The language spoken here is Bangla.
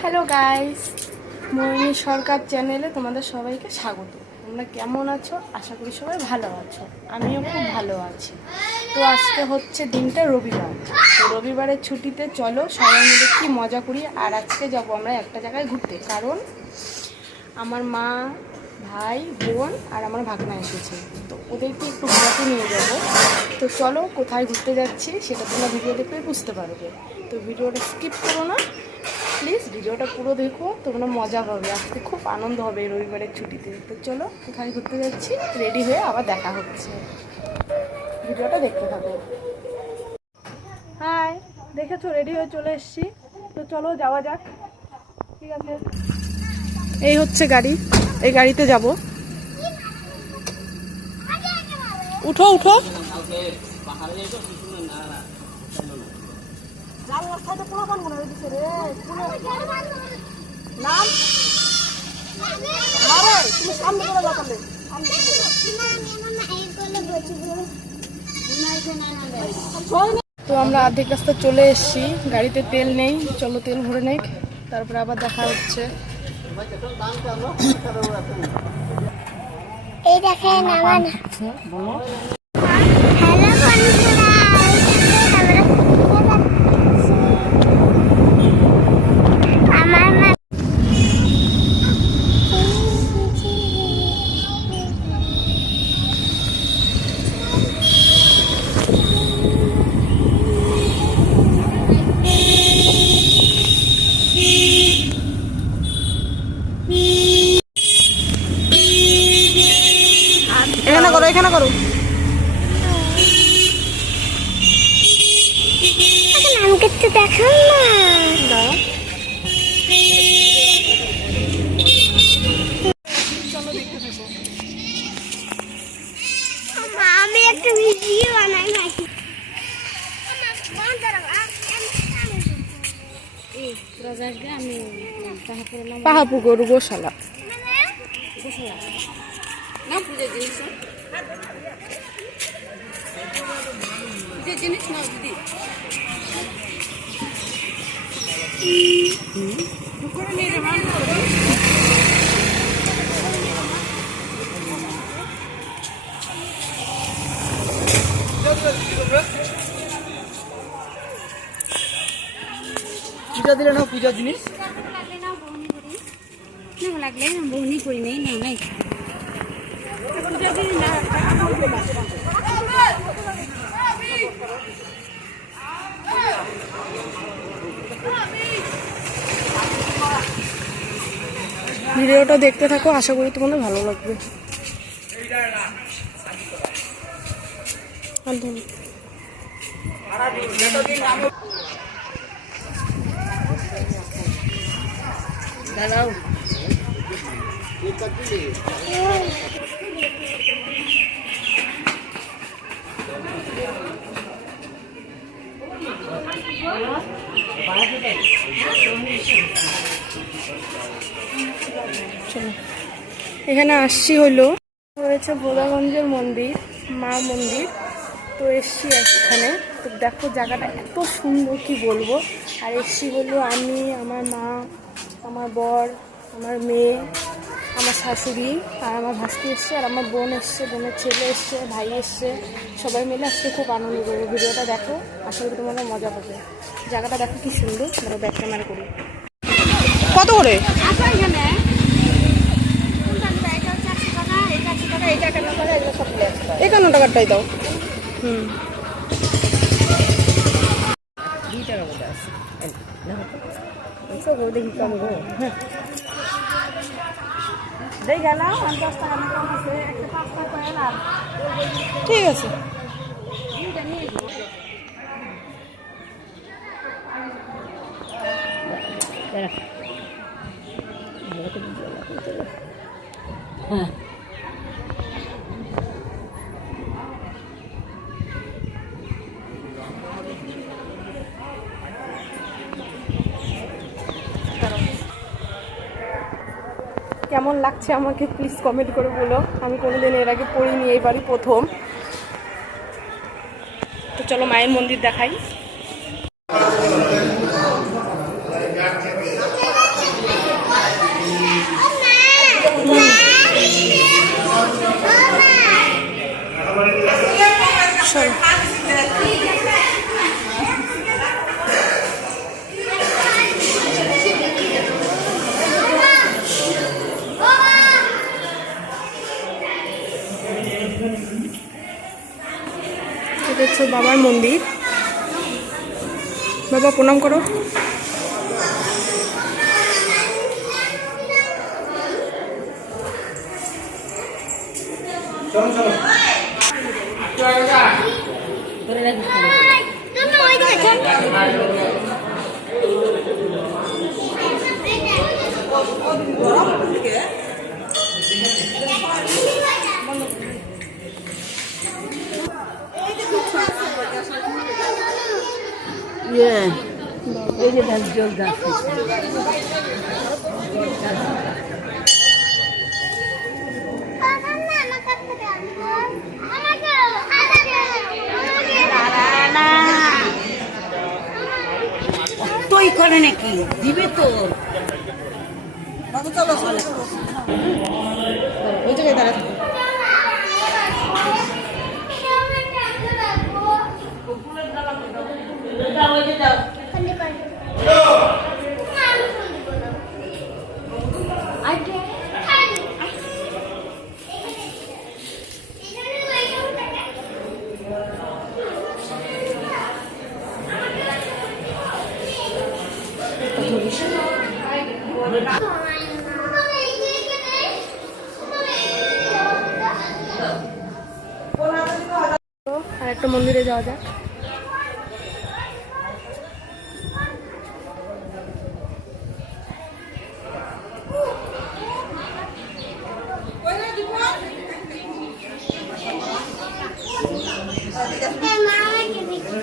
হ্যালো গাইস, মোহিনী সরকার চ্যানেলে তোমাদের সবাইকে স্বাগত। তোমরা কেমন আছো? আশা করি সবাই ভালো আছো। আমিও খুব ভালো আছি। তো আজকে হচ্ছে দিনটা রবিবার। তো রবিবারের ছুটিতে চলো সবাই মিলে কি মজা করি। আর আজকে যাবো আমরা একটা জায়গায় ঘুরতে, কারণ আমার মা, ভাই, বোন আর আমার ভাগনা এসেছে। তো ওদেরকে একটু ঘোরাতে নিয়ে যাবো। তো চলো কোথায় ঘুরতে যাচ্ছি সেটা তোমরা ভিডিও দেখলে বুঝতে পারবে। তো ভিডিওটা স্কিপ করো না প্লিজ, ভিডিওটা পুরো দেখো, তোমরা মজা পাবে। আজকে খুব আনন্দ হবে এই রবিবারের ছুটিতে। তো চলো কোথায় ঘুরতে যাচ্ছি, রেডি হয়ে আবার দেখা হচ্ছে। ভিডিওটা দেখতে থাকো। হাই, দেখেছো রেডি হয়ে চলে এসেছি। তো চলো যাওয়া যাক। ঠিক আছে, এই হচ্ছে গাড়ি, এই গাড়িতে যাব। উঠো উঠো। তো আমরা অর্ধেক রাস্তা চলে এসেছি, গাড়িতে তেল নেই। চলো তেল ভরে নেই, তারপরে আবার দেখা হচ্ছে। এই দেখেন আমার বলো। হ্যালো বন্ধুরা, আমার মা এখানে করো, এখানে করো। আমাকে তো দেখান না। আমি একটা ভিডিও বানাই নাকি? পাহাপুকুর গোশালা। জিনিস না দিদি, পূজা দিলে না, পূজার জিনিস লাগলে না বহনি করি নেই না নাই। ভিডিওটা দেখতে থাকো, আশা করি তোমাদের ভালো লাগবে। দাঁড়াও। এখানে আসছি হলো রয়েছে বোদাগঞ্জের মন্দির, মা মন্দির। তো এসছি এখানে। তো দেখো জায়গাটা এত সুন্দর, কি বলবো। আর এসছি হলো আমি, আমার মা, আমার বর, আমার মেয়ে, আমার শাশুড়ি আর আমার ভাস্তি এসছে, আর আমার বোন এসছে, বোনের ছেলে এসছে, ভাই এসছে। সবাই মিলে আজকে খুব আনন্দ করবো। ভিডিওটা দেখো, আশা করি তোমরা মজা পাবে। জায়গাটা দেখো কি সুন্দর। ধরো ব্যাক ক্যামেরা করি। কত করে? একান্ন টাকারটাই দাও। হুম, 2 টাকা মতো আছে। দেখি কম গো। ঠিক আছে। হ্যাঁ, কেমন লাগছে আমাকে প্লিজ কমেন্ট করে বলো। আমি কোনোদিন এর আগে পড়িনি, এইবারই প্রথম। তো চলো মায়ের মন্দির দেখাই। হচ্ছে বাবার মন্দির। বাবা প্রণাম করো। ধরে রাখিস না। তুমি ওই দিকে ইয়ে এই যে ধান জল গাছ তুই করে নাকি দিবে তো ওই জায়গায় দাঁড়া থাকো। আর একটা মন্দিরে যাওয়া যাক। মামাকে দেখি